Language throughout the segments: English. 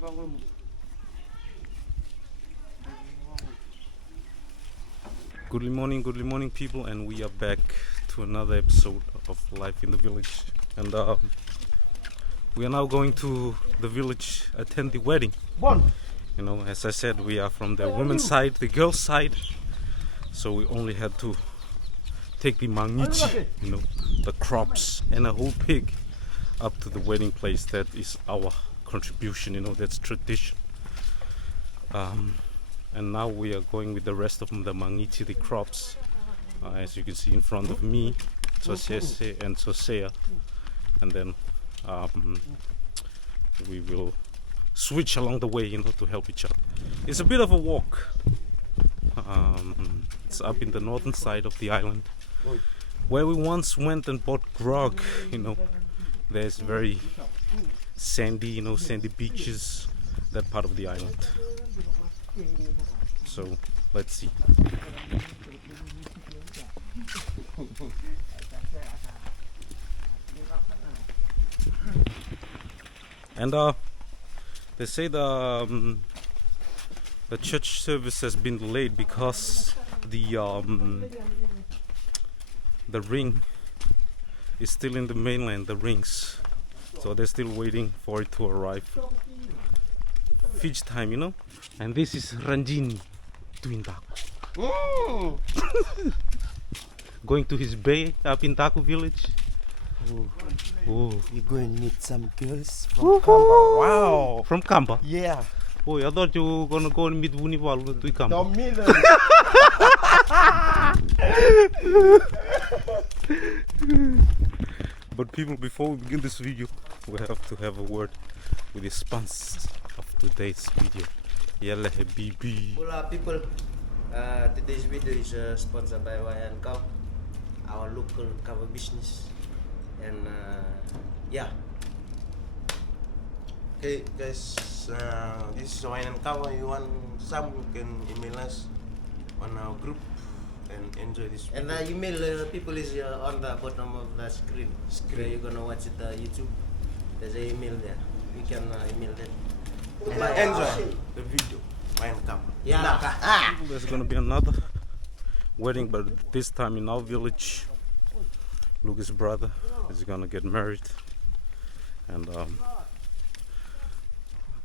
Good morning, people, and we are back to another episode of Life in the Village. And we are now going to the village, attend the wedding. You know, as I said, we are from the women's side, the girls' side, so we only had to take the mangichi, you know, the crops, and a whole pig up to the wedding place. That is our contribution, you know, that's tradition. And now we are going with the rest of the mangichi, the crops, as you can see in front of me, Sosese and Sosea, and then we will switch along the way, you know, to help each other. It's a bit of a walk. It's up in the northern side of the island, where we once went and bought grog, you know. There's very sandy, you know, sandy beaches, that part of the island. So let's see. And they say the church service has been delayed because the ring is still in the mainland, the rings. So they're still waiting for it to arrive. Fiji time, you know. And this is Ranjini doing daku. Going to his bay up in Daku village. Oh. You're going to meet some girls from Kava. Wow. From Kamba? Yeah. Oh, I thought you were going to go and meet Wunival to Kamba. Don't meet them. But people, before we begin this video, we have to have a word with the sponsors of today's video. Yalla Habibi. Hola people, today's video is sponsored by Kava, our local Kava business. And yeah. Okay guys, this is Kava. You want some, you can email us on our group and enjoy this video. And email people is on the bottom of the screen. Where you're gonna watch it YouTube. There's an email there. You can email them. Enjoy the video. Yeah. There's gonna be another wedding, but this time in our village. Lucas' brother is gonna get married, and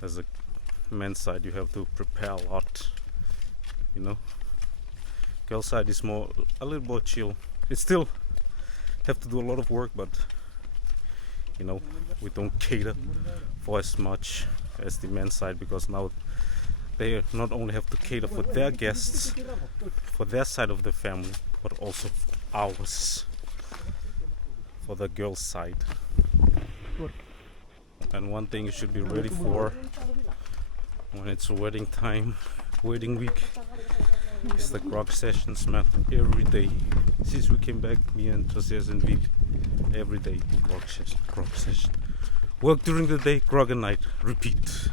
as a men's side, you have to prepare a lot. You know, girl side is a little more chill. It still have to do a lot of work, but you know, we don't cater for as much as the men's side, because now they not only have to cater for their guests, for their side of the family, but also for ours, for the girls' side. And one thing you should be ready for when it's wedding time, wedding week, is the grog sessions, man. Every day since we came back, me and Josias and Viv, every day grog session. Work during the day, grog at night, repeat.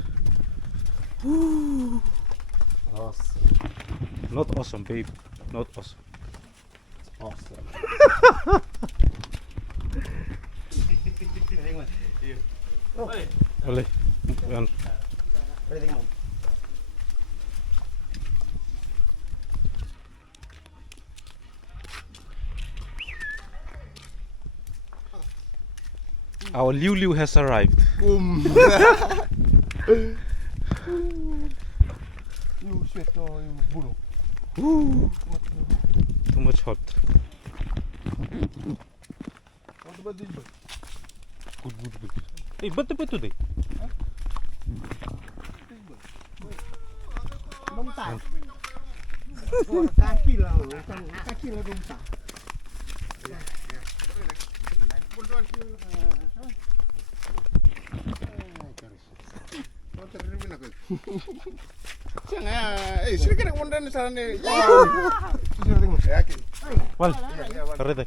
Woo. Awesome. Not awesome, babe. Not awesome. It's awesome. Oleh. Our Liu has arrived. Too much hot. Good. Hey, but today. Wal, terede.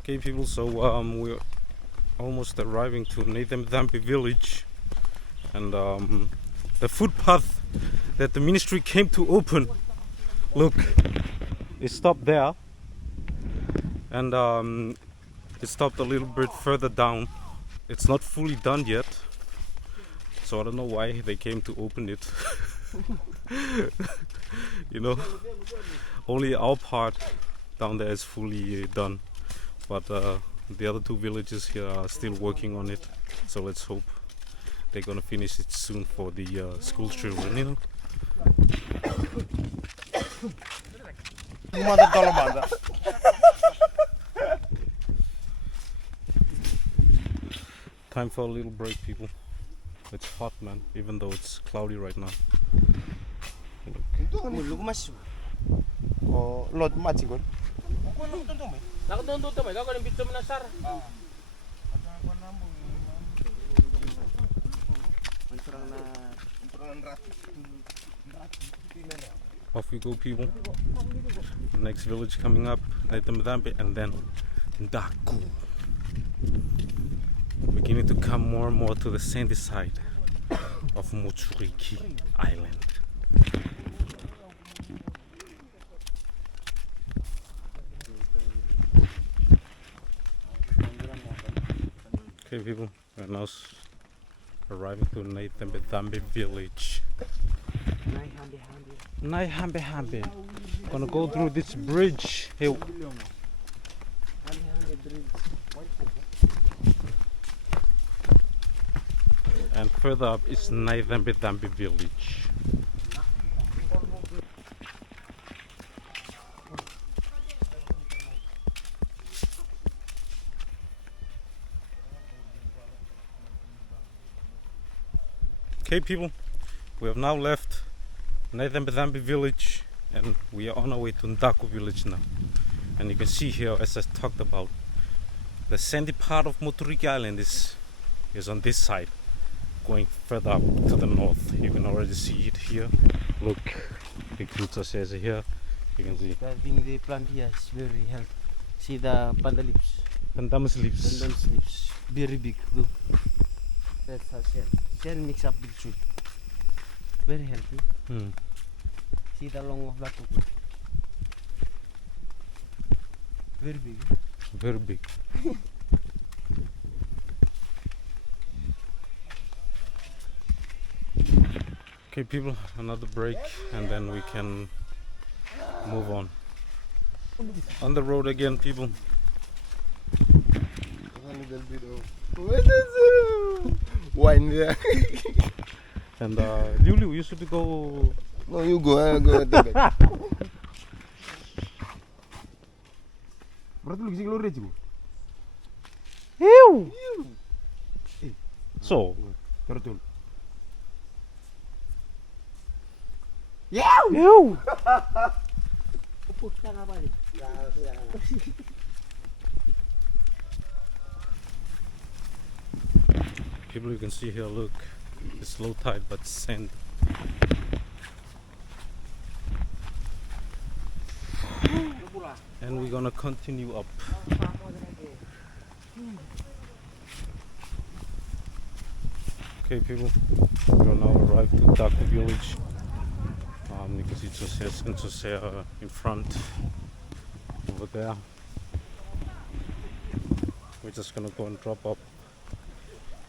Okay, people. So we're almost arriving to Navuti village, and the footpath that the ministry came to open, look, it stopped there. and it stopped a little bit further down. It's not fully done yet, so I don't know why they came to open it. You know, only our part down there is fully done, but the other two villages here are still working on it, so let's hope they're gonna finish it soon for the school children, you know. Time for a little break, people. It's hot, man, even though it's cloudy right now. Off we go, people. Next village coming up, Navuti, and then Daku. Beginning to come more and more to the sandy side of Moturiki Island. Okay, people, we're now arriving to Navuti village. Naihambe. Gonna go through this bridge. Hey. And further up is Navuti village. Okay, people, we have now left Navuti village and we are on our way to Daku village now. And you can see here, as I talked about, the sandy part of Moturiki Island is on this side, going further up to the north. You can already see it here. Look, big roots are here. You can see. I think the plant here is very healthy. See the panda leaves. Pandanus leaves. Pandanus leaves. Very big. Look. That's a shell. Shell mix up with shoot. Very healthy. See the long of that coconut. Very big. Very big. Okay, people, another break and then we can move on. On the road again, people. Wine there. And Lulu, you should go. No, you go. I go at the back. Ew. So. Ew. People, you can see here, look, it's low tide but sand. And we're gonna continue up. Okay, people, we are now arrived to Daku village. You can see just in front over there. We're just gonna go and drop up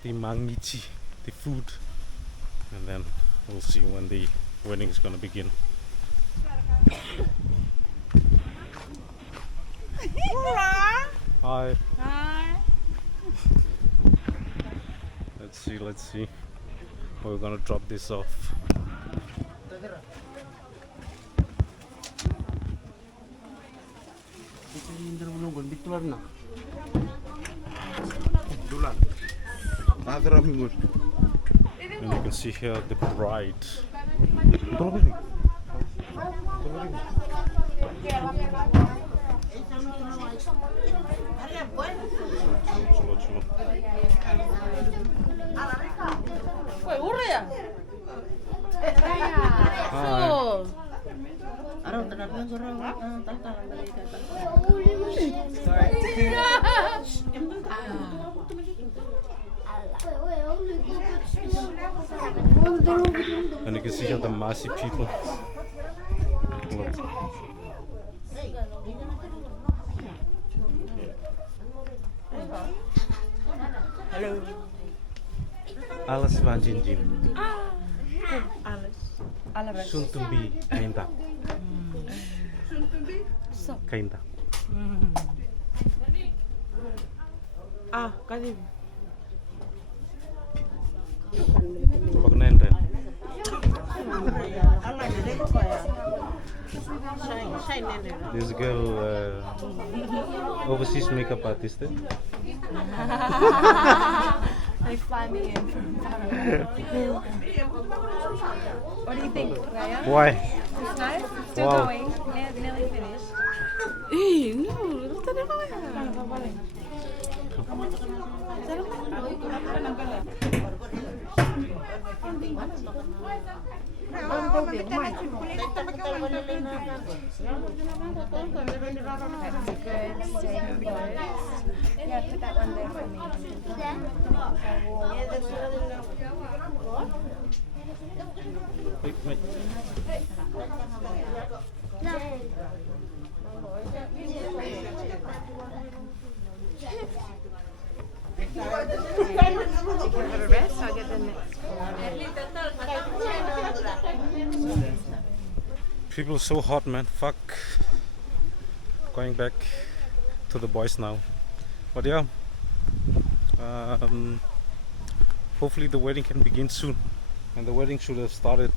the mangiti, the food, and then we'll see when the wedding is gonna begin. Hi. Hi. Let's see. We're gonna drop this off. And you can see here the bride. And you can see here the Masi people. Look. Hallo. Alles van Jinjin. Alles. Alles. Suntumbi kainta. So. Kainta. Kali. Pagnenden. This girl, overseas makeup artist. Eh? They fly me in from Kava. What do you think, Raya? Why? It's nice? Still Wow. going? Nearly finished. That's a good steak and roast. Yeah, put that one there for me. Wait. Have a rest, I'll get the next one. People so hot, man. Fuck. Going back to the boys now. But yeah. Hopefully the wedding can begin soon. And the wedding should have started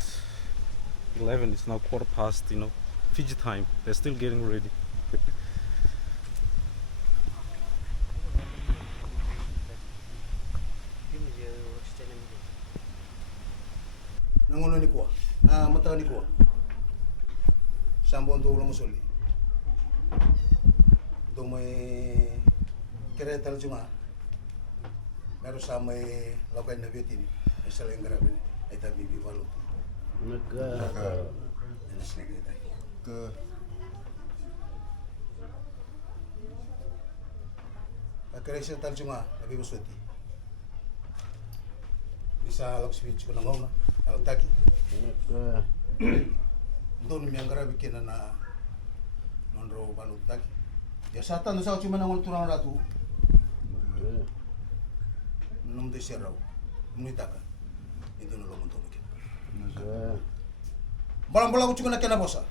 11. It's now 1:15, Fiji time. They're still getting ready. Nangono ni kuwa. Mata ni kuwa. Sambon do ulang soli. Do may kere tal junga. Meron sa may lakuan Navuti ni. Ay sa lang grabe ni. Ay tabi bibalo. Naka. Anas na kita. Kere sa tal junga. Nabi busoti. Bisa lak switch ko na ngaw na. Taki. Doon mi angara bikin na nonro balut taki. Ya satan sa cuma nang turang ratu. Nung desirau. Munitaka. Itu na lo monto bikin. Balang-balang ko na kena bosa.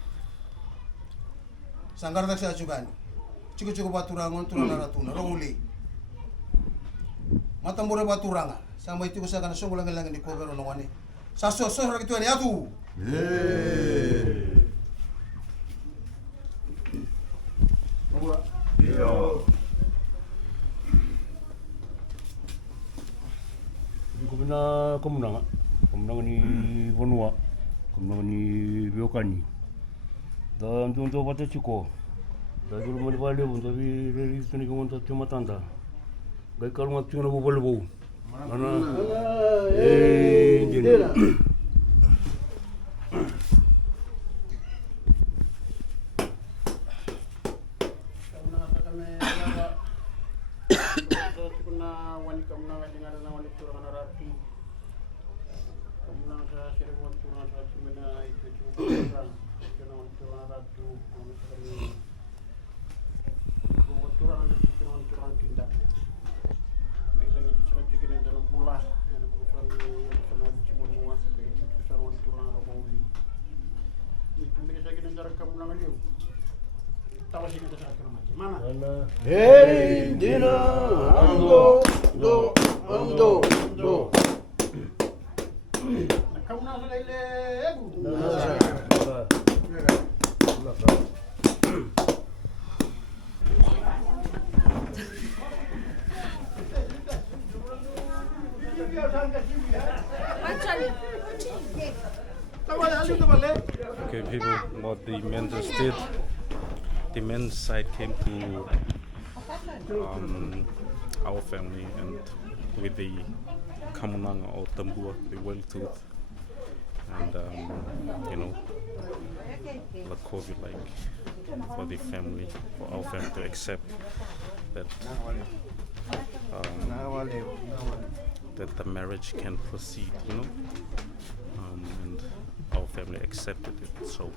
Sanggar dak sa chugani. Cukup baturang turang ratu na ronguli. Matambore baturanga. Sama itu ko sa kana so lang ni cover no wani. Sa so ra gitu ni atu. Yo. Kemenangan ni Bonua, kemenangan ni Biokani. Dan tu baca cukup. Dan dulu mana balik pun tapi dari itu ni kawan tak cuma tanda. Gaya kalau macam mana boleh bau. Mana? Jina. Hey, Dina, ando. Kamu nak lele? Okay, people, what the men just did. The men's side came to our family and with the kamunanga or tambua, the whale tooth, and lakovi, like for the family, for our family to accept that that the marriage can proceed, and our family accepted it. So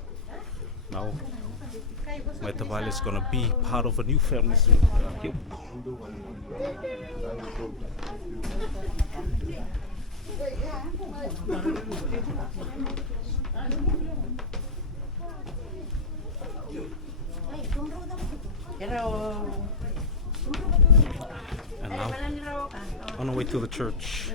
now my tabale is gonna be part of a new family soon. Yep. And now, on our way to the church.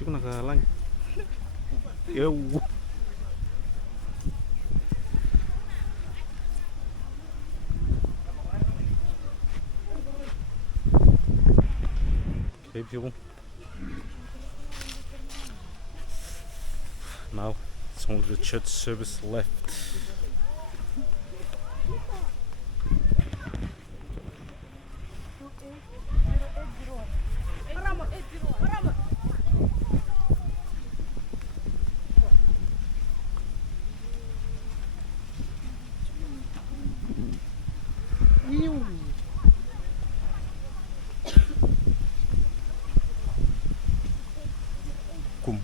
Cuma nakalang. Yo. Okay, people. Now it's only the church service left. Kum.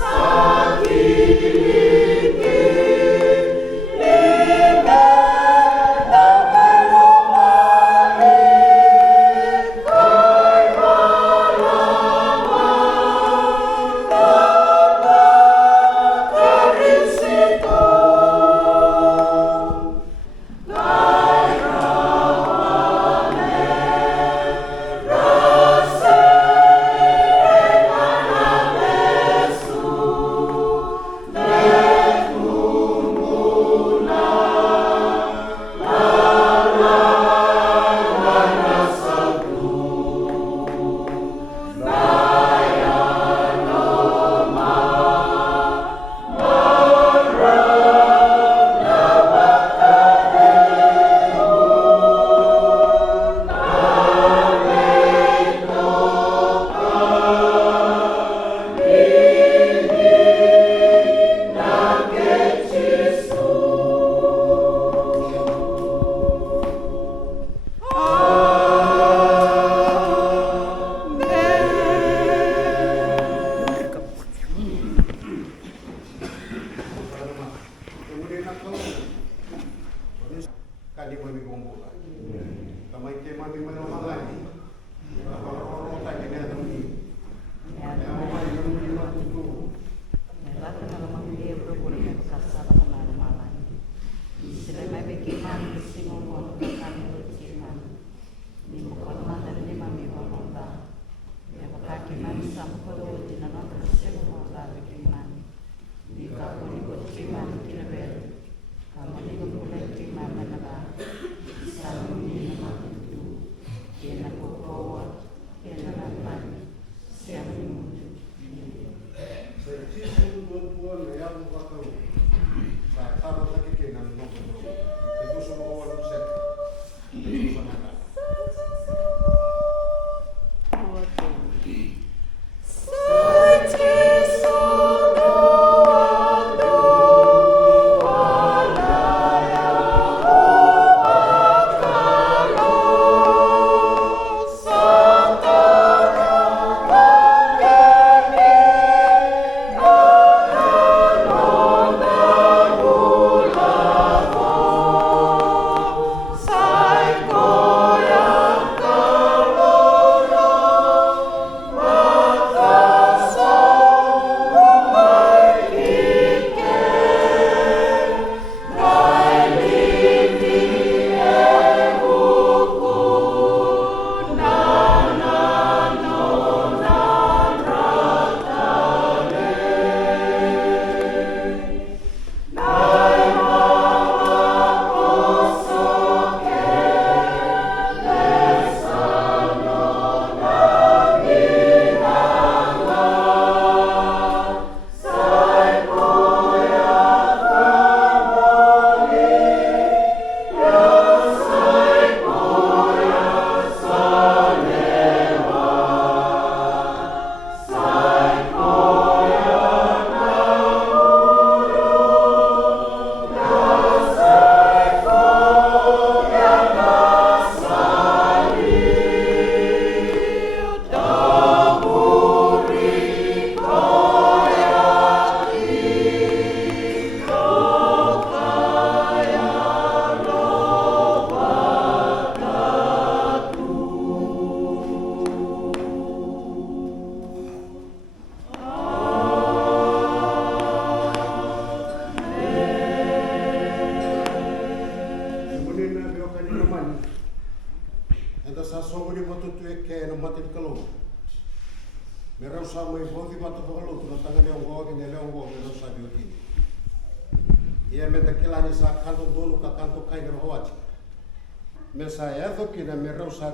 Sa tua le amu wakau. Sa taro take ke na no. Te kuso ko wala se. Te kuso na.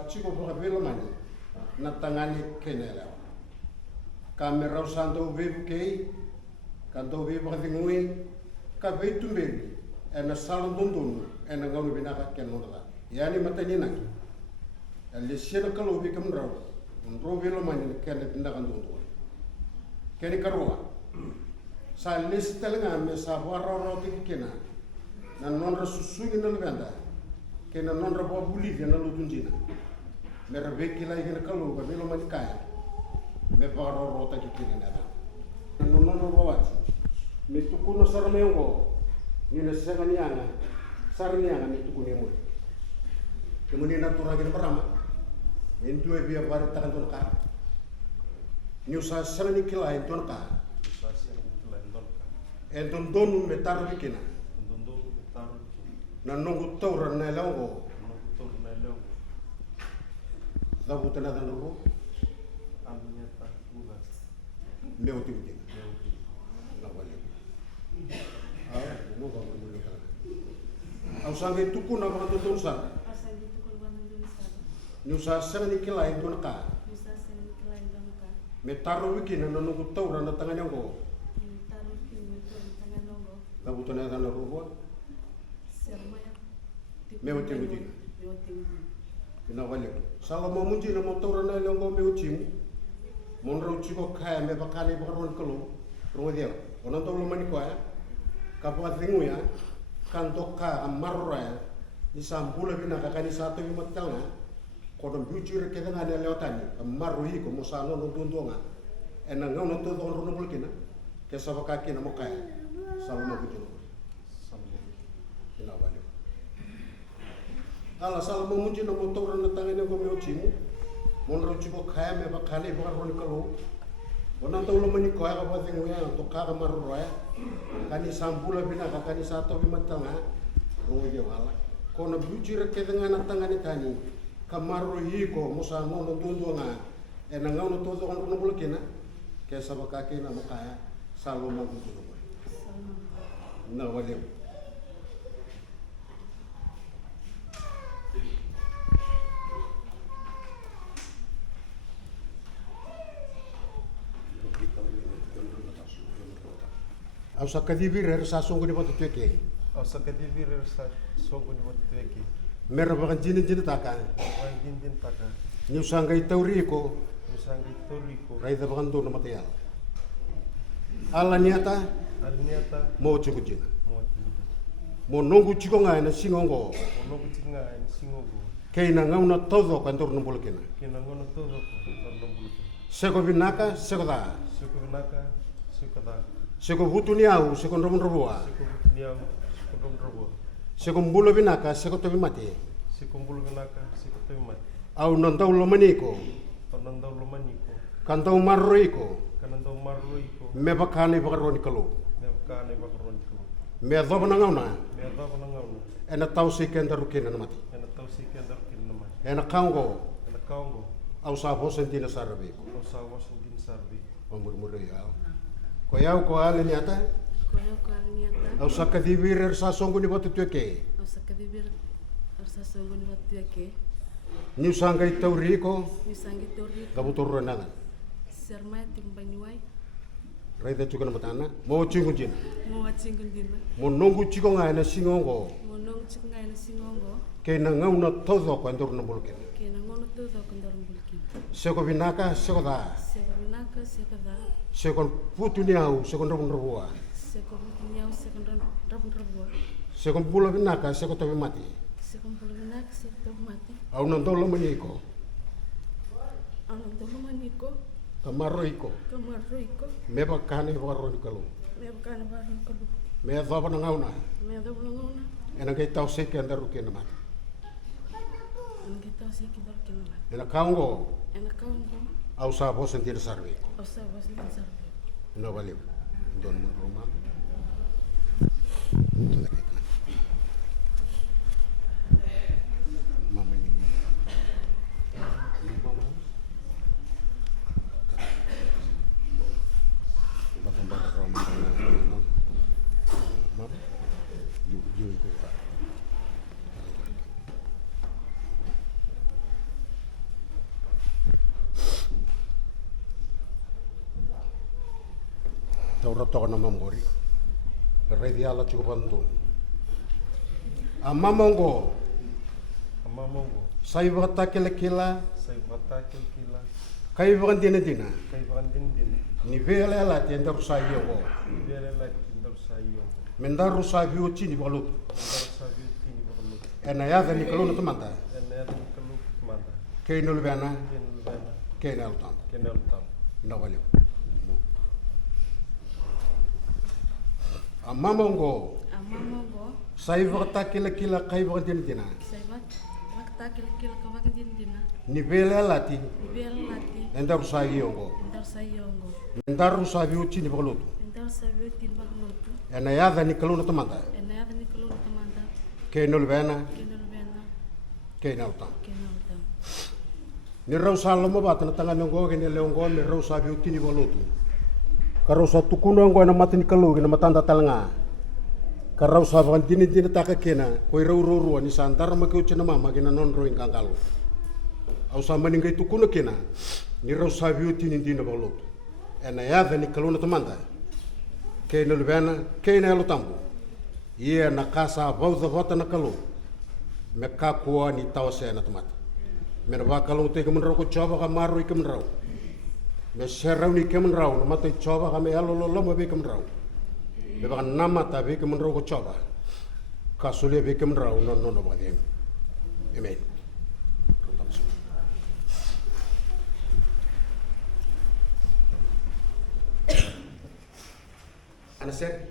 Chico Bravelo Mani, Natangani Kenela. Camera Santo Vivo Kay, Canto Vivo Having Cave to me, and a Salon Dundun, and a Gomibinaka Canola. Yani Matanina. And the Shinakalo become row, and Rovelo Mani Kenneth Nagandundo. Kenny Carola. Silas telling a Messavara Rotikina, and non Susui in Novenda, can a non Rabo Bolivia and a Lutunjina. Me rebeki la igena kalu ba velo man kaya me baro rota ki kini na no no no roat me tukuno sarmengo ni na senganianga sarnianga me tukune mo kemuni natura gena parama endu e bia bar takan ton ka ni usa sengani kila en ton ka en ton donu me taru kina na nongu taura na longo Daku tena dan ruko. Meu tiu tiu. Na wale. Mo ba mo le kala. Au sange tuku na ba to tunsa. Asangi tukul bandu dunsa. Ni sa sengani kila en ton ka. Nusa sen klain donka. Me taru wiki na no ku taura na tanga nyango. Taru ki me tanga nongo. Daku tena dan ruko. Sermaya. Meu tiu tiu. Meu tiu tiu. Ina wale. Sala mo munji na mo taura na longo meu timu. Monro chiko kaya me bakane bakaron kalo. Rongo dia. Onan tolo mani ko ya. Kapwa tingu ya. Kanto ka amarra ya. Ni sambula bina kakani satu mi matanga. Kodon bujur ke tanga ne leotani. Amarro hi ko mo sano no dondonga. Ena ngau no todo rono bulkina. Ke sabaka kina mo kaya. Sala mo bujur. Ina wale. Ala sala mo munji na mo taura na tangane ko meu timu. Monro chiko kaya me bakane bakaron kalo. Onan tolo mani ko ya kapwa tingu ya. To ka amarro ya. Kani sambula bina kakani satu mi matanga. Rongo dia wala. Kono bujur ke dengan tangane tani. Kamaru hiko musa no tundu nga e na ngau no todo on no bulkina ke sabaka ke na makaya salo ma ku no na wale Au sakadivir sa songo ni botu teke. Au sakadivir sa songo ni botu teke. Mera bakan jini taka. Jin taka. Ni usanga itauriko. Usanga itauriko. Raida bakan do na material. Ala niata. Ala niata. Mo chuku jina. Mo nongu chiko ngai na singongo. Mo nongu chiko ngai na singongo. Kei na ngauna todo kantor numbulu kena. Kei na ngauna todo kantor numbulu kena. Seko binaka, seko da. Seko binaka, seko da. Seko butu niau, seko nrobua. Seko butu niau, seko nrobua. Seko mbulo binaka, seko tobi mati. Seko mbulo binaka, seko tobi mati. Au nandau lomaniko. Au nandau lomaniko. Kantau marroiko. Kantau marroiko. Me bakane bakaroni kalu. Me bakane bakaroni kalu. Me adhoba na ngauna. Me adhoba na ngauna. Ena tau si kenda rukina na mati. Ena tau si kenda rukina na mati. Ena kaungo. Ena kaungo. Au sa bosentina sarabiko. Au sa bosentina sarabiko. O murmuru yao. Ko yau ko ale niata? Ko yau ko ale niata. Au sa kadivir sa songo ni botu tueke. Au sa kadivir sa songo ni botu tueke. Ni usanga itauriko. Ni usanga itauriko. Gabutur nadan. Sermai timbanyuai. Raida chuka na matana. Mo chingunjina. Mo chingunjina. Mo nongu chiko ngai na singongo. Mo nongu chiko ngai na singongo. Kei na ngauna todo kantor na bulken. Kei na ngauna todo kantor na bulken. Seko binaka, seko da. Seko binaka, seko da. Seko putu niau, seko rabun rabua. Seko putu niau, seko rabun rabua. Seko bula binaka, seko tobi mati. Seko bula binaka, seko tobi mati. Au nandolo maniko. Au nandolo maniko. Kamaroiko. Kamaroiko. Me bakane bakaroni kalu. Me bakane bakaroni kalu. Me adhoba na ngauna. Me adhoba na ngauna. Ena kei tau seke andaru kena mati. Ena kei tau seke andaru kena mati. Ena kaungo. Ena kaungo. Au sa bosentina sarvi. Au sa bosentina sarvi. Ena valeu. Don rumah. Mama ni. Taurato na mamori. Redi ala cukup bantu. Amamongo. Amamongo. Sai bata kila. Sai bata kila. Kai bukan tina. Kai bukan tina. Ni vele ala tienda rusaio go. Ni vele ala tienda rusaio. Mendar rusaio chini balut. Mendar rusaio chini balut. Ena ya ni kaluna temanta. Ena ya ni kaluna temanta. Kei nulbana. Kei nulbana. Kei nalutam. Kei nalutam. No valeu. Amamongo. Amamongo. Sai bata kila kai bukan tina. Sai bata kila kai bukan tina. Ni vele ala ti. Ni vele ala ti. Mendar rusaio go. Mendar rusaio go. Mendar rusaio chini balut. Mendar rusaio chini balut. Ena ya ni kaluna temanta. Ena ya ni kaluna temanta. Kei nulbana. Kei nulbana. Kei nalutam. Kei nalutam. Ni rausa lomo bata na tanga nongo ke ni leongo ni rausa biuti ni bolutu. Karausa tukuno ngo na mati ni kalu na matanda talanga. Karausa ban dini taka kena koi rau ni santar ma ke uchena mama kena non roing kangkalu. Ausa maningai tukuno kena ni rausa biuti ni dina bolutu. Ena ya ni kalu na tamanda. Ke no lebana ke na lo tambu. Ia na kasa bauza vota na kalu. Me kakua ni tawase na tamata. Me ba kalung te kemen rau ko coba ka maru kemen rau. Me serau ni kemen rau na mate coba ka me alo lo me be kemen rau. Me ba nama ta be kemen rau ko coba. Ka sulia be kemen rau no ba dem. Amen. Ana ser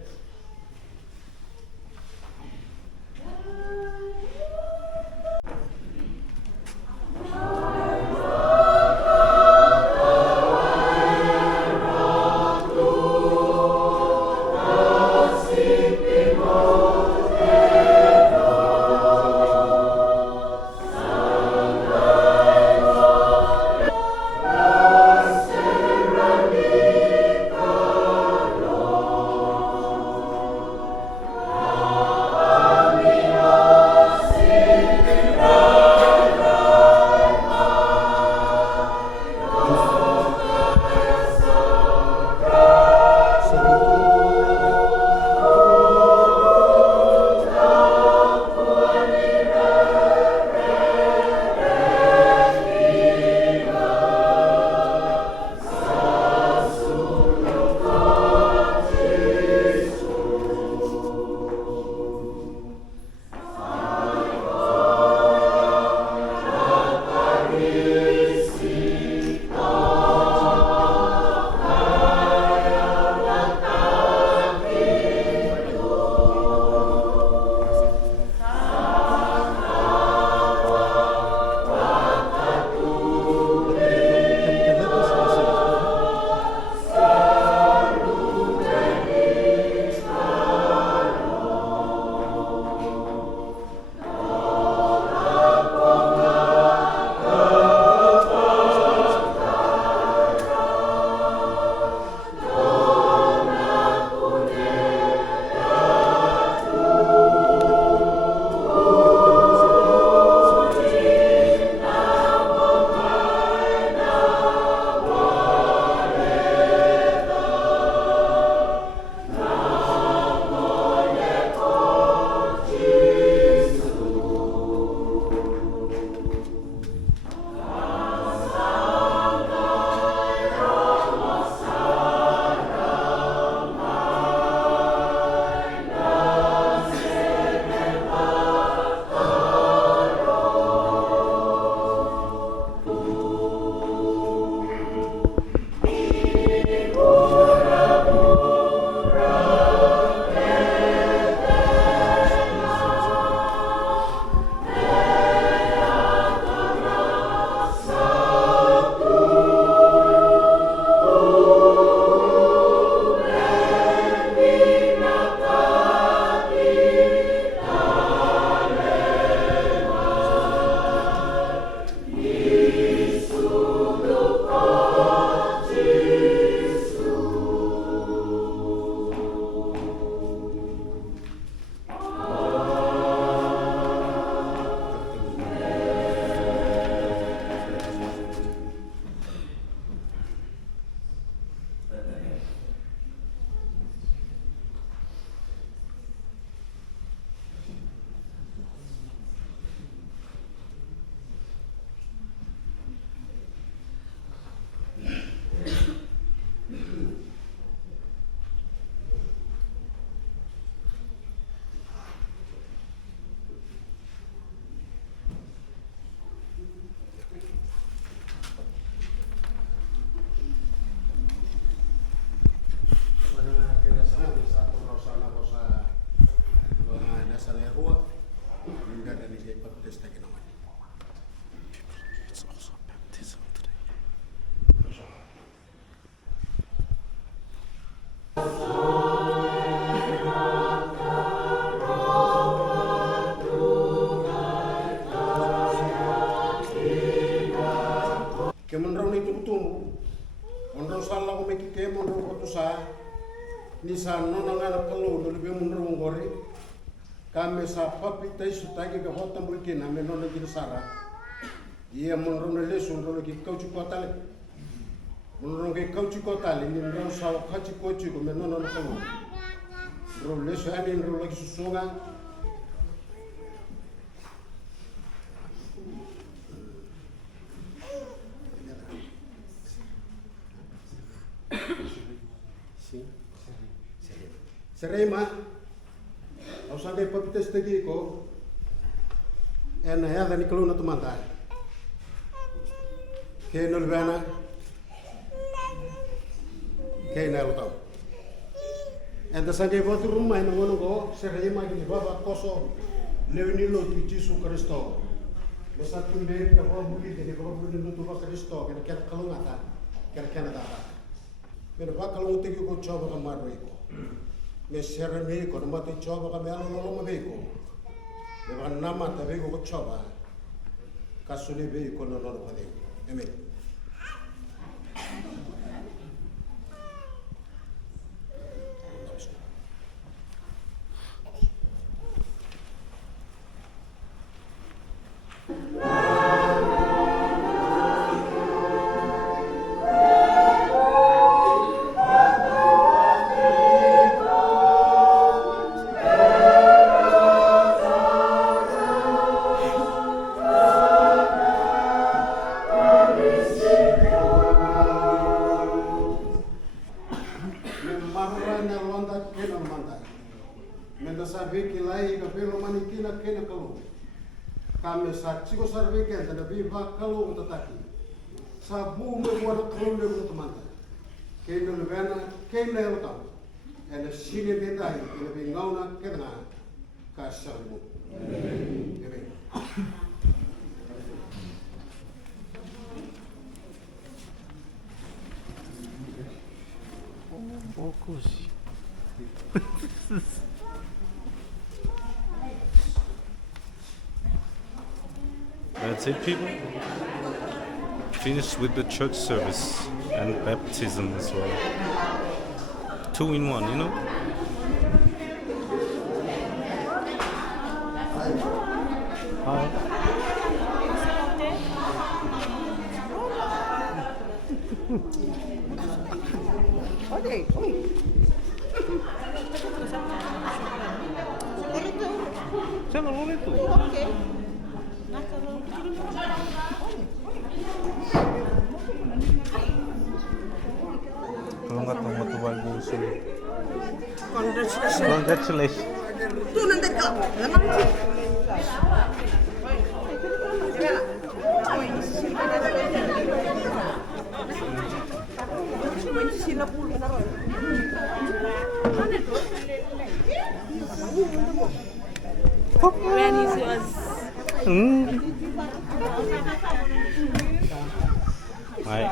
baptist taking on. It's also baptism today. Ke monrau ni tukutumu. Monrau sala ko meki ke monrau ko tu sa. Ni sa nona ngana kalu no libe monrau ngori. Kame sa papi tai su tagi ke hota mulki na me nona ki sara. Ia monrau na lesu monrau ki kauchi ko tale. Monrau ke kauchi ko tale ni monrau sa khachi ko chi ko me nona na kalu. Monrau lesu ani monrau lagi susunga. Serema, au sangai papites tegi ko, ena ya da nikolo na tumanda. Ke no lvana, ke na lutau. Enda sangai votu rumah ena ngono ko, serema ki baba koso levini lo tu Jesu Kristo. Mesa tumberi ka baba buli ke baba buli lo tu Kristo, ke ken kalungata, ke ken da. Pero ba kalung tegi ko choba ka marro iko. Me seremi ko na mati choba ka me alo lo mabeko. Me ba nama ta beko ko choba. Kasuli be ko no no pade. Amen. Kami sa chiko sarve kenta na viva kalu utataki. Sa bu me buat kalu le utamanta. Kena levena kena elotau. Ena sini betai ena bingauna kena kasarmu. Amen. Focus. That's it, people. Finished with the church service and baptism as well. 2 in 1, you know? Hi. Siamo volendo. Kalau nggak tahu mau bagus. Congratulations. Tu nanti kau, lama sih. When he was Hai.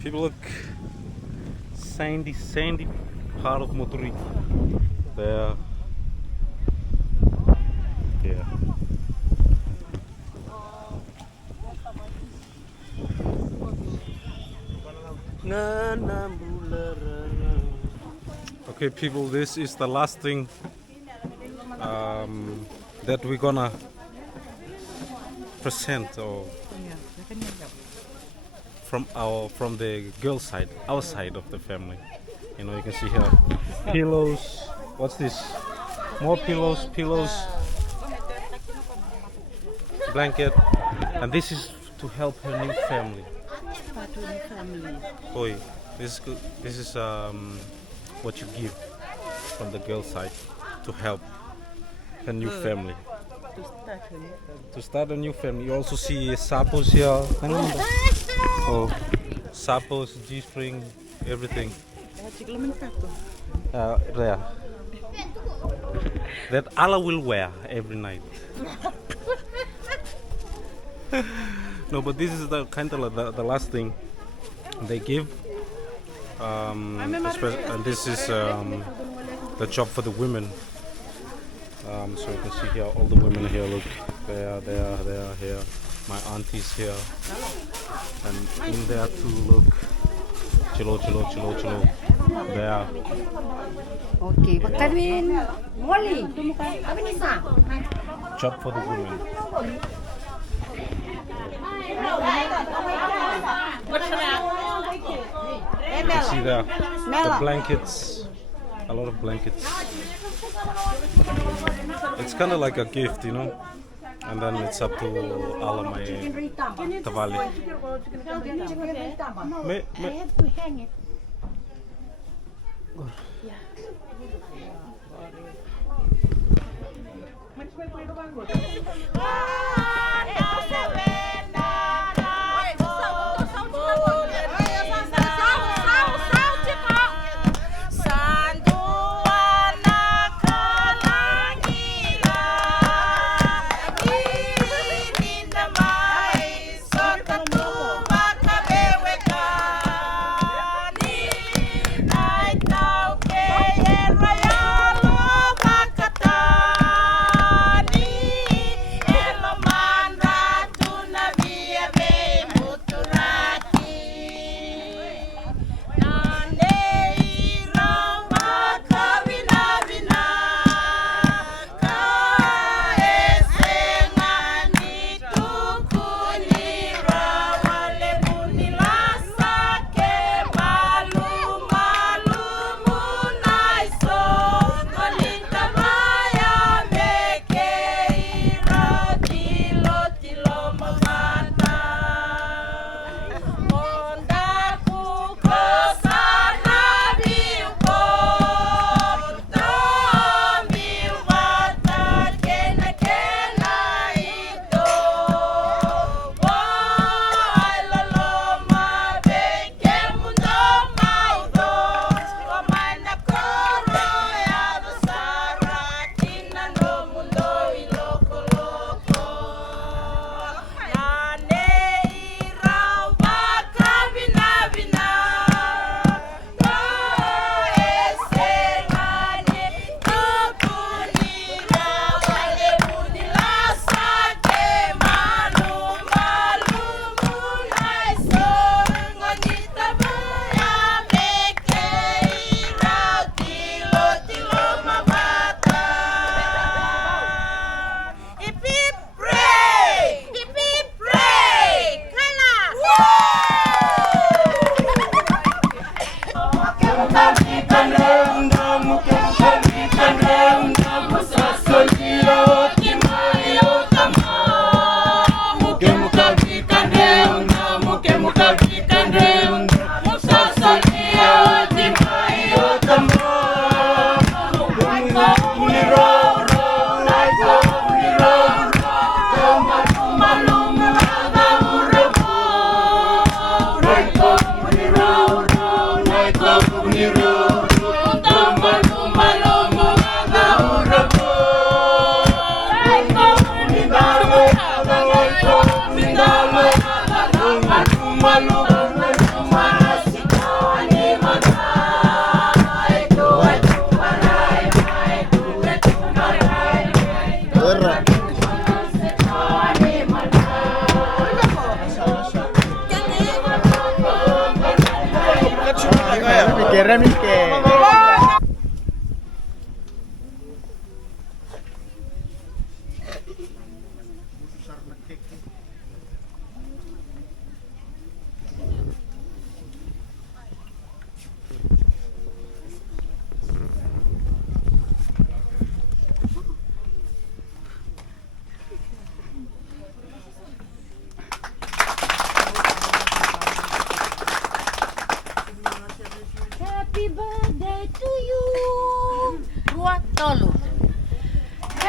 People look sandy part of Moturi. There. Yeah. Okay, people, this is the last thing that we're gonna present or from the girl side, our side of the family. You know, you can see here pillows. What's this? More pillows, blanket, and this is to help her new family. Oi, this is good. This is what you give from the girl side to help. a new family. To start a new family. You also see sapos here. Oh, sapos, G-string, everything. There. That Allah will wear every night. No, but this is the kind of the last thing they give. And this is the job for the women. So you can see here all the women here. Look, they are here. My auntie's here, and in there too. Look, chilo. There. Okay, pagkawin. Wali. Job for the women. You can see the blankets, a lot of blankets. It's kind of like a gift, you know, and then it's up to Allah my Tavali. I have to hang it.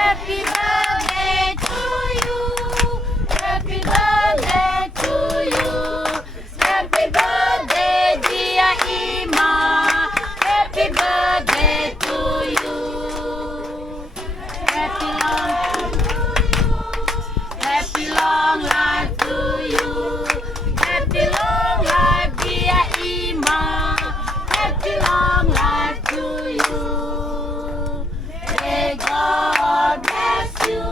Happy birthday to you. Happy birthday to you. Happy birthday, dear Ima. Happy birthday to you. Happy long life to you. Happy long life, dear Ima. Happy long life to you. May God bless you.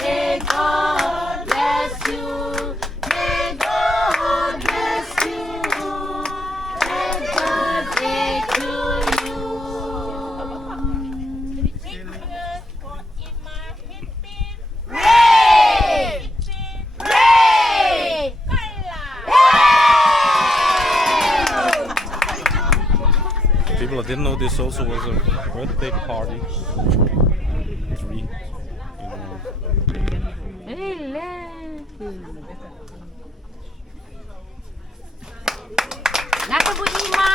May God bless you. May God bless you. Happy birthday to you. Ray! Ray! People, I didn't know this also was a birthday party. 3. Naka Bu Ima.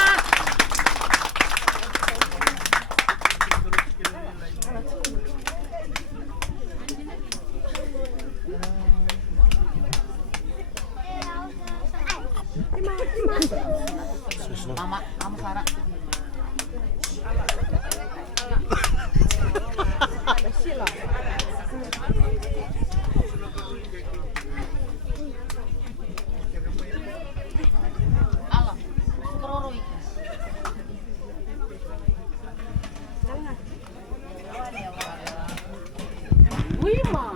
Mama Sarah. Alam, keroro itu. Wima.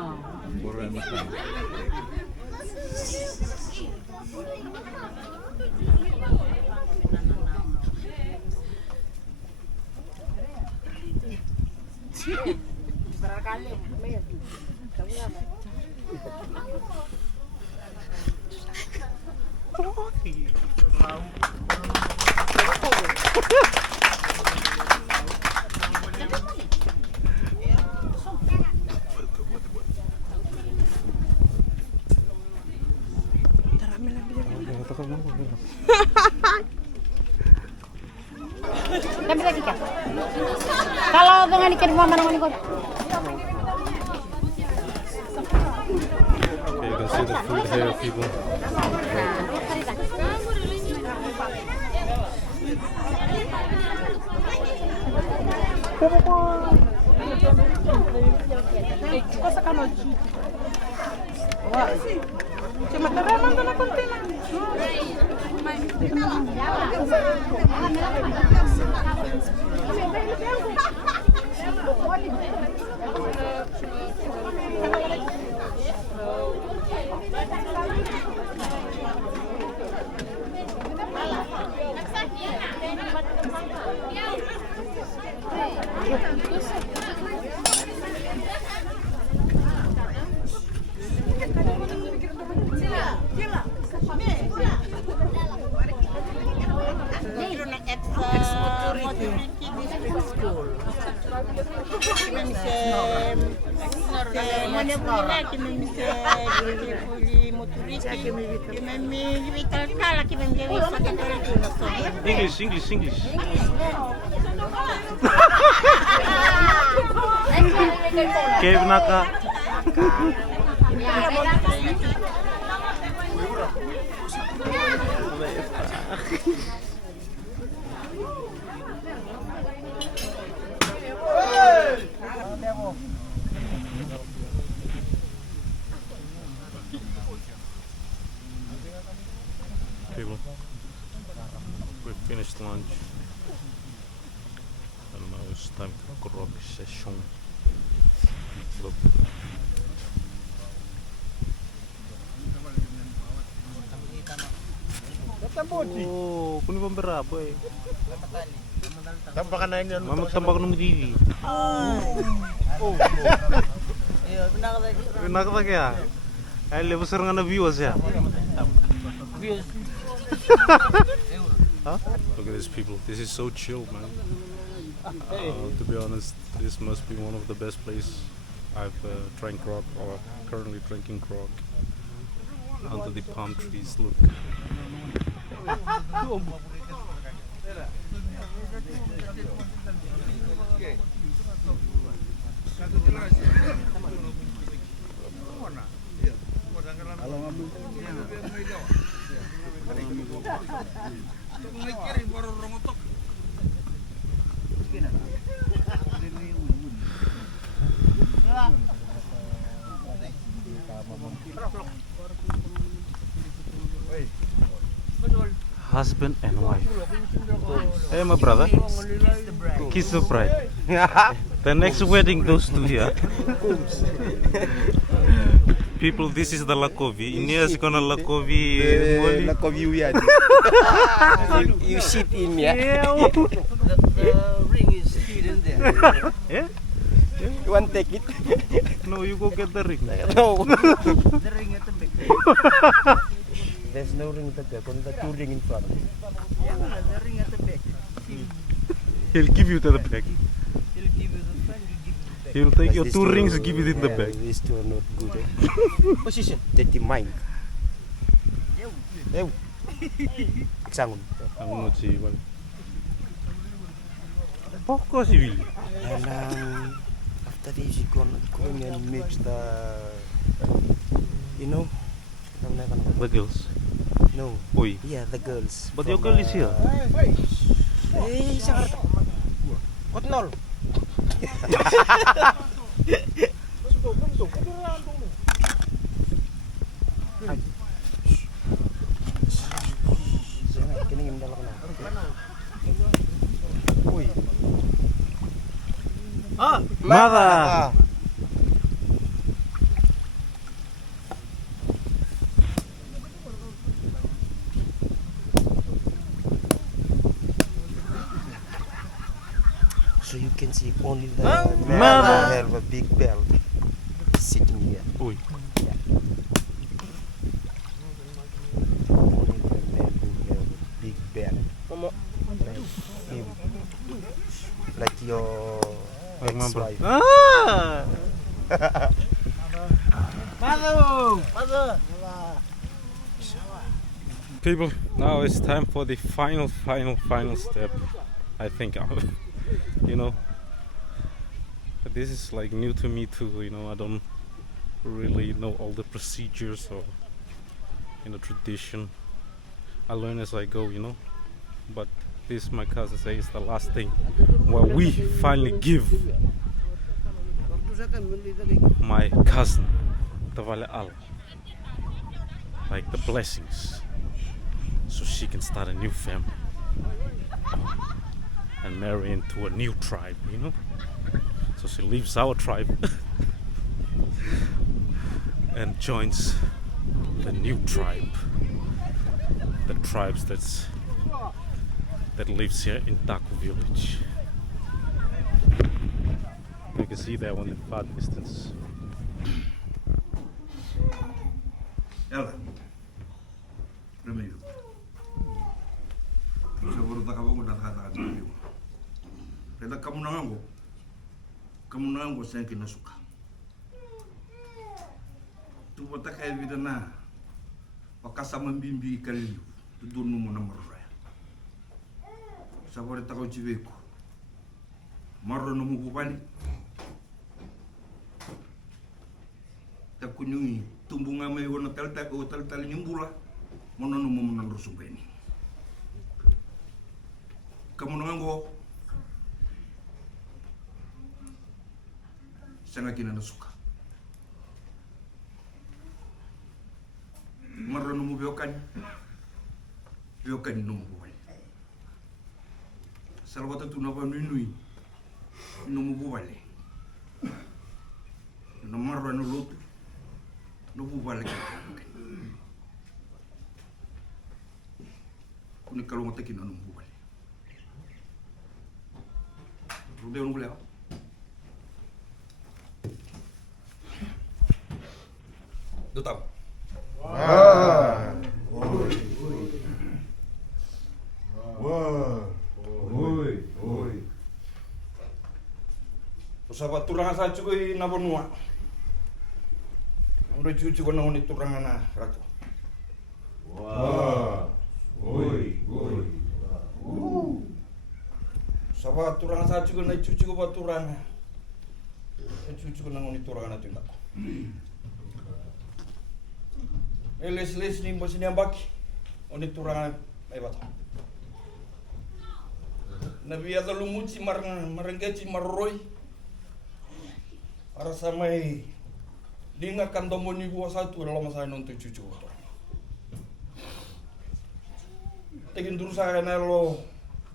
Kami lagi kan? Kalau dengan ikan mama nama ikut. Okay, you can see the food here, people. English. Cave naka. People, we finished lunch and now it's time for grog session. Look. Oh, kuni pembera boy. Tampakan na yun. Mama tambak nung TV. Oh. Nakata kaya? Ay lepas nga na viewers ya. Huh? Look at these people. This is so chill, man. To be honest, this must be one of the best places I've drank grog or currently drinking grog. Under the palm trees, look. husband and wife. Hey, my brother. Kiss the bride. The next wedding, those two here. People, this is the Lakovi. Ines gonna Lakovi. You sit in, yeah? The ring is hidden there. Yeah? You want to take it? No, you go get the ring. No. The ring at the back. There's no ring at the back, only the two ring in front. Yeah, the ring at the back. He'll give you to the back. He'll give you the front, he'll give you the back. He'll take your two rings, give it in the back. These two are not good. Position. Dirty mind. Ew. Sangun. I'm not sure. Of course you will. And after this, you're going and mix the, you know, The girls. no, Oi. yeah, the girls. But your from, girl is here. Hey, sangat. What nol? Mother! So you can see only the Mother. mother have a big bell sitting here. Oi. Only the man who have a big bell. Like him. Like your ex-wife. Ah! Mother! People, now it's time for the final step. I think, you know, but this is like new to me too. You know, I don't really know all the procedures or, you know, tradition. I learn as I go, you know. But this, my cousin says, is the last thing where we finally give my cousin Tavale Al like the blessings, so she can start a new family and marry into a new tribe, you know. So she leaves our tribe and joins the new tribe, the tribes that lives here in Daku village. You can see that one in the far distance. Ela. Primeiro. Saya baru tak kamu dah kata dulu. Kita kamu nangango saya kena suka. Tu bota kaya vida na. Pakasama bimbi kaliu. Tu dunu mo na maraya. Sa bore ta ko jiveko. Marro no mo bubali. Ta kunyungi tumbunga mai wona tal nimbula. Mono no mo na rusubeni. Kamu nangango. Saya kena suka. Marro no mo biokan no mo buwal. Salwata tu na ba nui no mo buwal. No marro no lotu no buwal ka. Kuni kalau mata kina no buwal. Rodeo no buleo. Dotap. Sahabat turang sa cuko na bonua. Ang cucu ko na unit turang na ratu. Sahabat turang sa cuko na cucu ko baturang. Cucu ko na unit turang na tindak. Les ni mbos ni ambaki. Unit turang ay bata. Nabi ada lumuci marengeci marroi. Arasa mai linga kandomoni gua satu dalam masa nonton cucu. tegin durusa na lo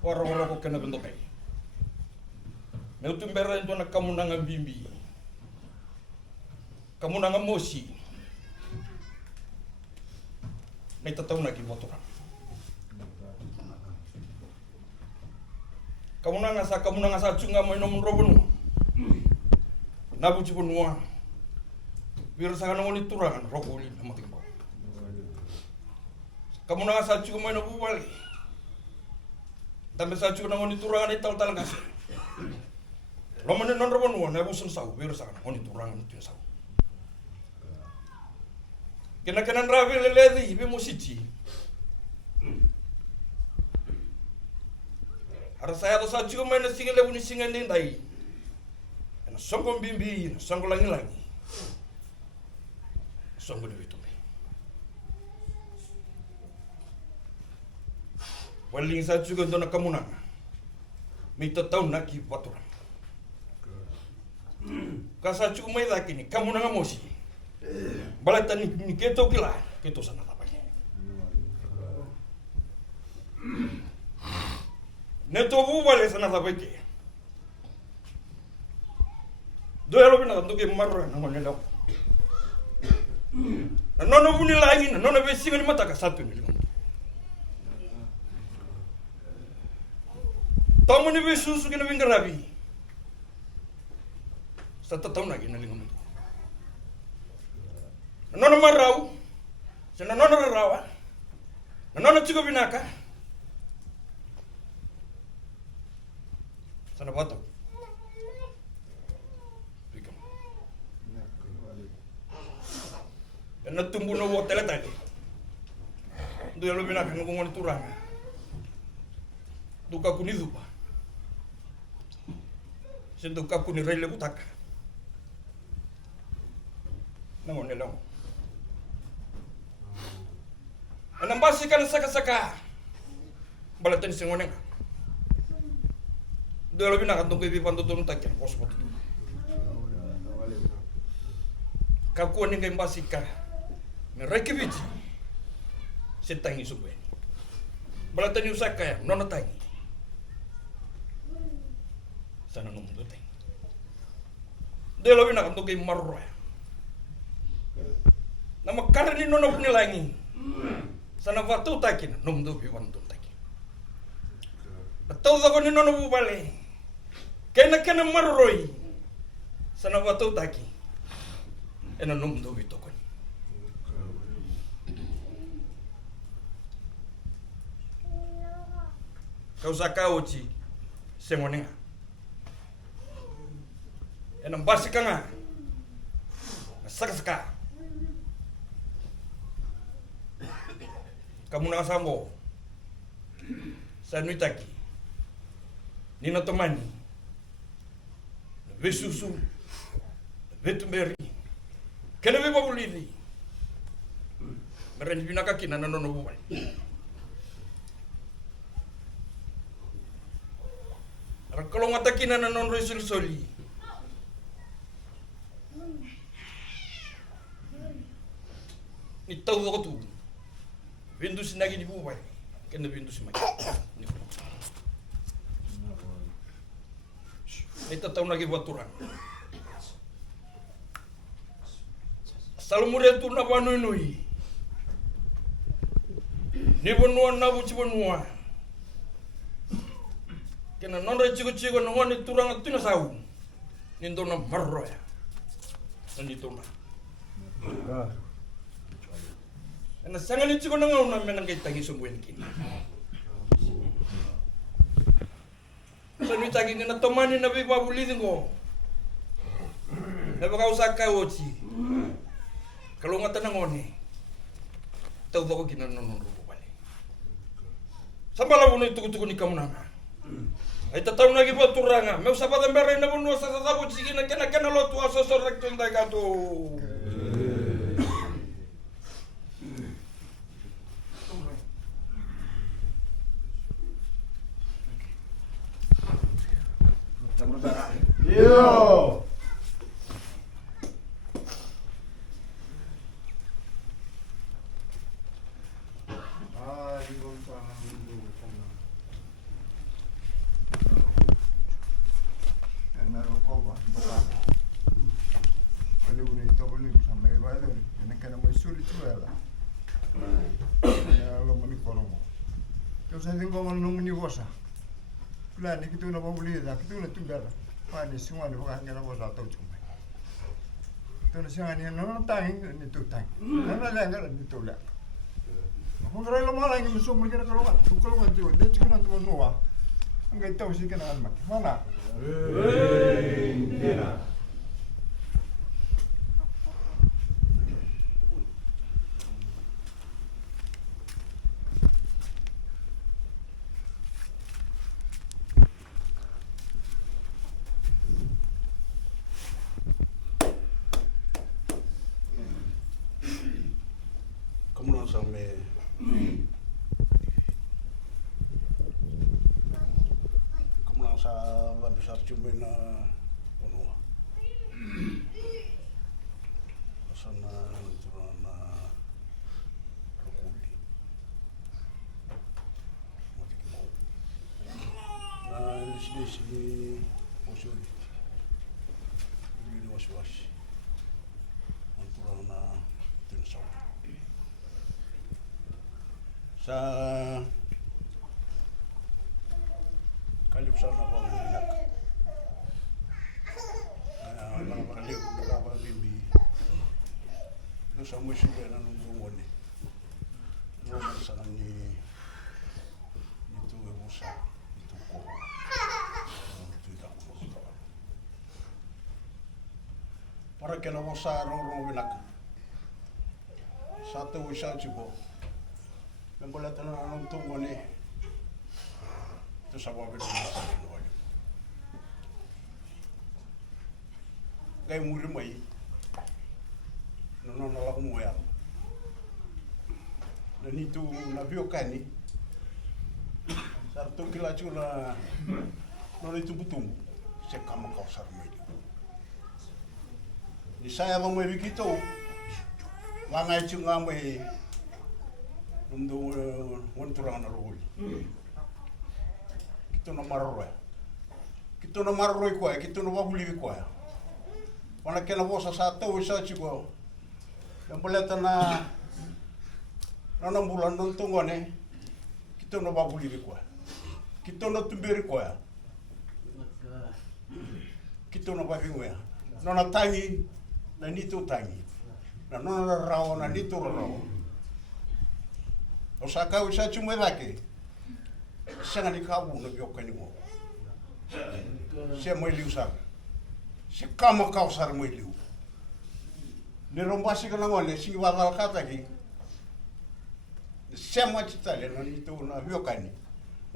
waro ko kena bentuk kai. Meu tumbera itu nak kamu nanga bimbi. Kamu nanga mosi. May tataw na kibotoran. Kamu nanga sa chunga mo inom robonu. Navuti bonua. Bir sa kanong ni turangan rokoli na matingbo. Kamu nanga sa chunga mo inom bubali. Tambe sa chunga ni turangan ital talangkas. Lomane non robonu na busun sau bir sa kanong ni turangan tu sau. Kena ravi leledi ibe musiti. Ara saya to sa chunga mo na singa lebu ni singa ndai. Na songo bimbi, na songo langi. Songo de vitumbi. Waling sa juga dona kamunang. Mita tau naki waturan. Kasa cukup mai laki ni kamunang amosi. Balatan ni keto kila, keto sana apa ni. Neto bu bale sana apa ni. Doya lo bina tuke marra na ngone law. Na nono buni lagi na nono besi ngani mata ka satu ni. Tamu ni besu su kena bingarabi. Satu tahun lagi na lingam. Na nono marau. Sana nono rawa. Na nono cukup binaka. Sana batu. Na tumbu no hotel tadi. Ndu yalo bina kan ngoni turanga. Duka kuni dupa. Sendo ka kuni rele butaka. Nangone lang. Anang basi kan saka-saka. Balatan singone. Ndu yalo bina kan tunggu bipan tutun takya pos pot. Kaku ni ngai basi ka. Mereka biji, setangi subeni. Balatan usaka ya, nona tangi. Sana nunggu tangi. Dia lebih nak untuk marah. Nama karni nona punya lagi. Sana waktu takin, nunggu biwantu takin. Betul tak ni nona bubale. Kena maroi. Sana waktu takin. Ena nunggu itu. Kau sakau ci semoninga. Enam basikanga. Saka. Kamu na sambo. Sanuitaki. Nina tomani. Vesusu. Vetumberi. Kena be babulidi. Merenji binaka kina na nono bubai. Kalau ngata kina na non resul soli. Ni tahu aku tu. Bindu sinagi di bubai. Kena bindu simagi. Ni tahu lagi buat turang. Salumure tu na banui. Ni bonua na buci bonua. Kena nonra chico nongoni turang tuna sau. Nindona marroya. Nanditona. Ana sangani chico nangau na menang kay tangi sumwen kini. Sanu tagi ngena tomani na biba bulidingo. Na baka usaka ochi. Kalau ngata nangoni. Tau ko kinanono ro bale. Sambala bunu tuku ni kamunanga. Ay tataw na gibo turanga. May usapa ng beray na buno sa tatapot. Sige na kena lo tuwa sa sorekto yung dagato. Yo! Ah, di ba sa suri tuela. Ya lo mani kolomo. Yo sa tengo no mani vosa. Kula ni kitu na babuli da kitu na tungara. Pa ni semua ni bukan ngana vosa tau cuma. Kitu na siang ni no tang ni tu tang. Na lenga ni tu lenga. Aku ngerai lo malah ingin musuh mereka kalongan. Kalongan tu dia cuma nanti mau nuah. Enggak tahu sih kenal mak. Mana? Tidak. Kamu nang sampai sa besar cuma na punua. Sana turun na rukuli. Mati kemo. Na sini musuli. Ini was. Turun na tinsau. Sa kalipsan na ko ang hinak. Nakakaliw, nakakabimbi. Doon sa musika na nung bungon eh. Roman sa nang ni ito Yavusa, ito Kava. Ito daku. Para kena Yavusa rong winak. Satu wisa juga. Membolehkan anong tungo ni ito sa wabid na sa kinuha niyo. Gaya muri may nanonala kumuya. Nanito nabiyo kani sarto kilacho na nanito butung sa kamakau sarmay. Ni saya bang may bikito wangay chunga may Nung wanturang na rugul. Kito na marroy. Kito na marroy ko ay, kito na wabuli ko ay. Wana kena bosa sa tao isa chigo. Yang peleta na nanang bulan nang tungon eh. Kito na wabuli ko ay. Kito na tumberi ko ay. Kito na babingo ay. Nona tangi na nito tangi. Na nona rawa na nito rawa. O sa kau sa cuma lagi, sangat dikabu na biok kani mo. Siya may liu sa, si kama kau sar may liu. Ni rombasi ka langon, si wakal kata ki, siya may cita le na nito na biok kani,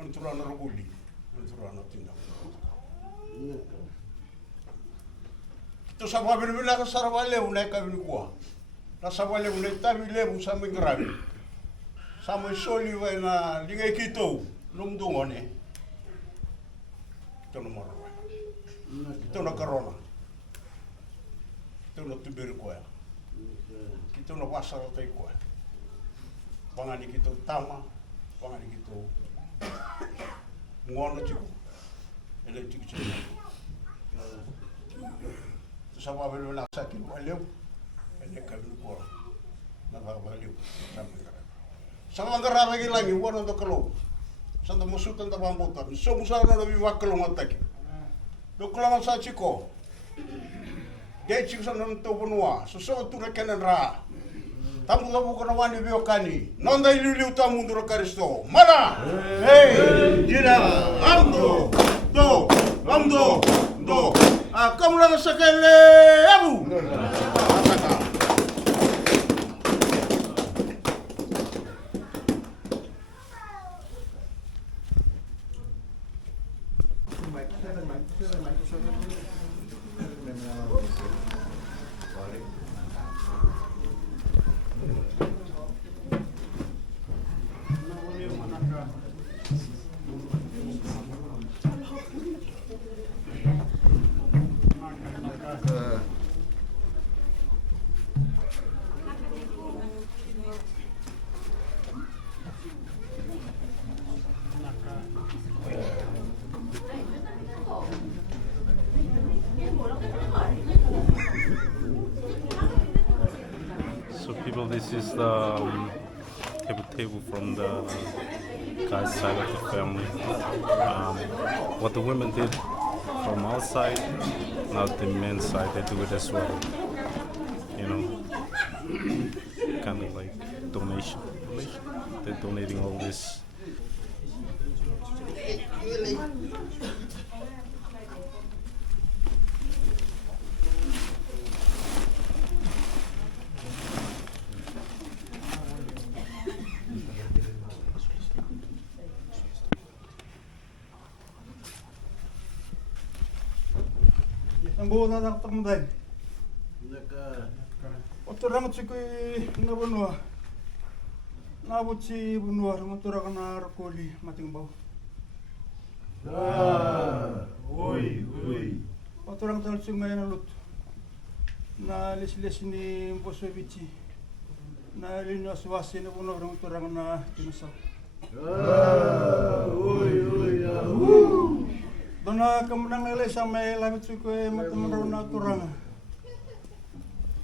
nantura na ruguli, nantura na tindak. Ito sa pabila ka sarwale unay kami kuah, na sarwale unay tabi lebu sa mengrabi. Sama soli vai na lingai kito nung dungon eh. Ito na marwa. Ito na corona. Ito na tubir ko ya. Ito na wasal tay ko ya. Pangani kito tama, pangani kito ngono chiku. Ele chiku chiku. Sa wabelo na sakin walew. Ele kablu ko. Na wabelo sa sama ngara lagi lagi wana ndo kalo sanda musutan tabambutan so musana na biwa kalo mataki do kala sa chiko de chiko sa non to bonwa so tu rekenen ra tamu labu kono wani biokani nonda iliu tamu ndro karisto mana hey dira amdo do kamu la sakele abu this is the table from the guy's side of the family. What the women did from our side, now the men's side, they do it as well. You know, kind of like donation. They're donating all this. Ambo na nakatamuday. Otorang tsikui na bunwa. Navuti bunwa motora kana rakoli mating bau. Oi. Otorang tal tsungai na lut. Na les ni Bosovici. Na lino swasi na bunwa motorang na tinasa. Dona kemenang ele sampai lamit suku matemen na turang.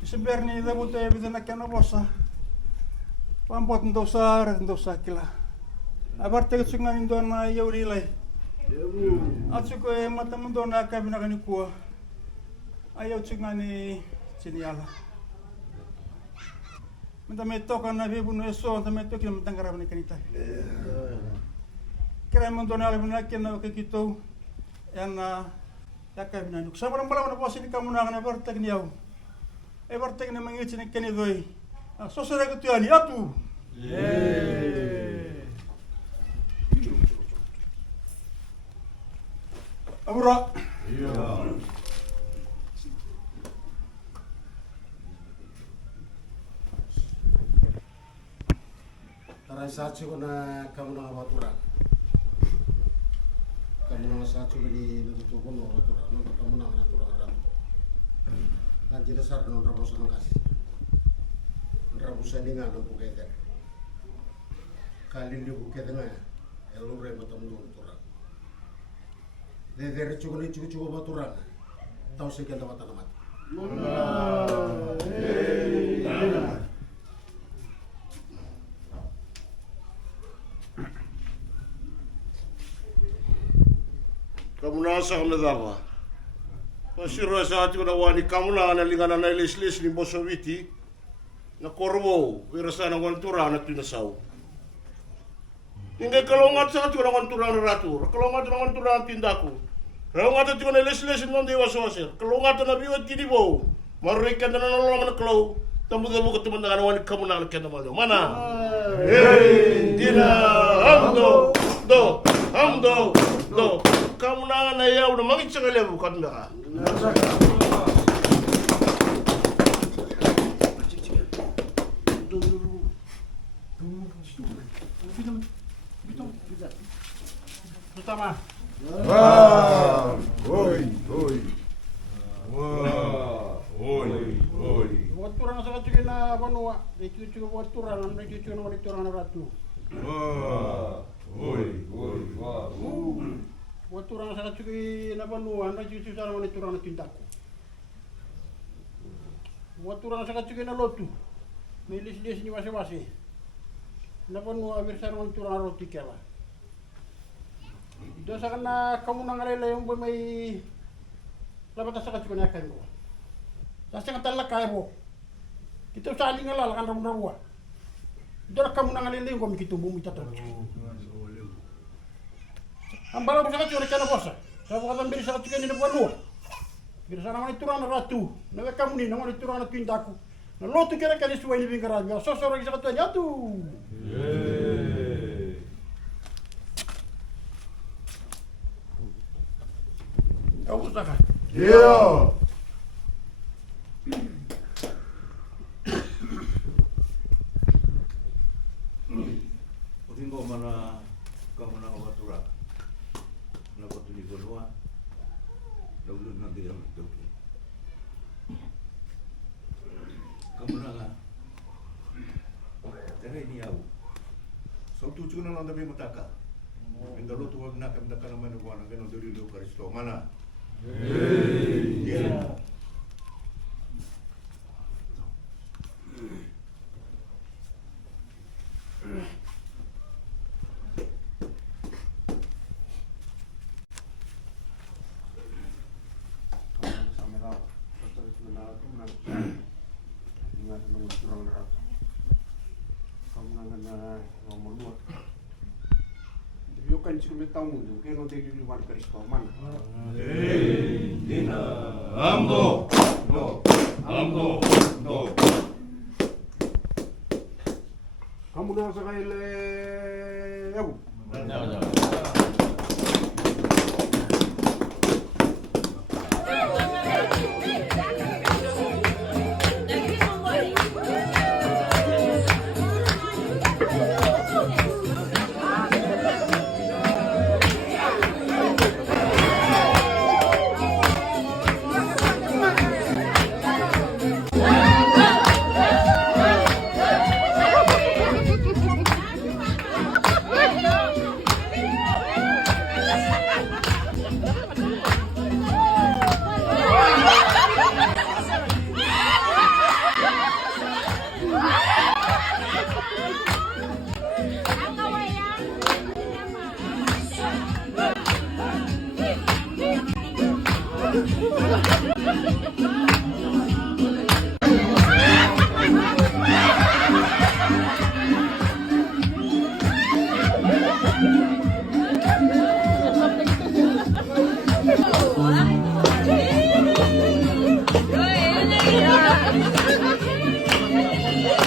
Sebenarnya ida buta bisa nak kena bosa. Pampot ndosa kila. Aparte sungan indona yauri lai. Atsuko matemen dona kabina kani kuah. Ayo sungani siniala. Minta metok na bibu no eso, minta metok kila mentangkara bani kanita. Kira mendona ale bana kena ke gitu. Yang yakai bina nuk. Sabar malam na bosi ni kamu na kana bartek ni yau. Bartek ni mangici ni keni doi. Sosere ke tuani atu. Abura. Tarai sachi kona kamu na batura. Kamu na sachi ni nutu kono batura. Nutu kamu na batura ratu. Kan jadi sar non rabosan kas. Rabosan ni ngano bukete. Kali ni bukete nga. Elu re matam do batura. Dede cukup batura. Tahu sekian dapat alamat. Kamu nasa kami dawa. Masiro sa ating nawani kamu na nalingan na ilis ni Bosoviti na korbo wirasa na wantura na tinasaw. Hingga kalongat sa ating wantura na ratu, kalongat na wantura na tindaku. Kalongat ating na ilis ni Dewa Sosir, kalongat na biwat kinibo. Marikan na nolong na klo, tamu-tamu keteman dengan wani kamu na kena malo. Mana? Dina hamdo do. Kamu na ya udah mangit sekali bukan dah. Pertama. Waktu orang sangat cuci na banua, itu cuci waktu orang, itu cuci nama itu orang ratu. Waktu orang sangat cuci na banua, itu cuci nama itu orang tindaku. Waktu orang sangat cuci na lotu, milis ni wasi. Na banua birsa nama itu orang roti kela. Dosa kena kamu nangalele yang bermai labata sangat cuci na kain ko. Saya kata kaya bo. Kita saling ngalal kan ramu-ramu. Dora kamu nangalele ko mikitu bumi tatok. Ambala bisa kacau rekan bosa. Saya kata beri sangat cuci ni buanu. Beri sana mana turun ratu. Naga kamu ni nama turun tindaku. Na lotu kira kali suai ni bingkara. Ya sosoro kita kata nyatu. Yavusa kan? Yeah. Utingo mana kamu na batura. Na batuni golwa. Lalu nanti yang itu. Kamu na. Tere ni au. So tu cuna nanda be mataka. Indalo tu wag na kam na kana manu wana gano diri lo Kristo mana. benci kami tahu mundo, kaya nanti liliwan Kristo mana. Dina ambo no no. Kamu dah sekali Yabu.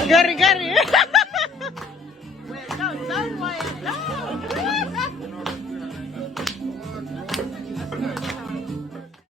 Gari-gari.